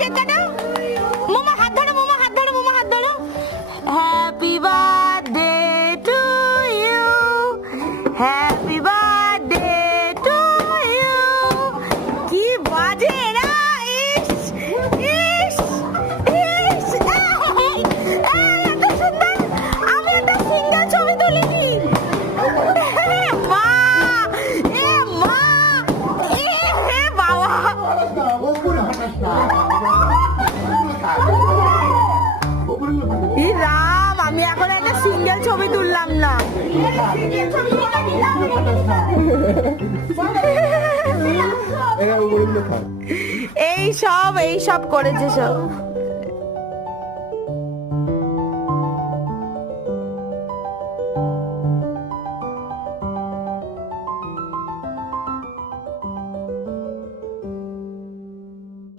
cake কাটো মোমা হাত ধরো মোমা হাত ধরো মোমা হাত ধরো happy birthday to you happy birthday to you কি বাজে এরা ইস ইস ইস এত সুন্দর আমি একটা সিঙ্গেল ছবি তুলিনি মা এ মা এ হে বাবা ই রাম আমি এখন একটা সিঙ্গেল ছবি তুললাম না এই সব করেছে সব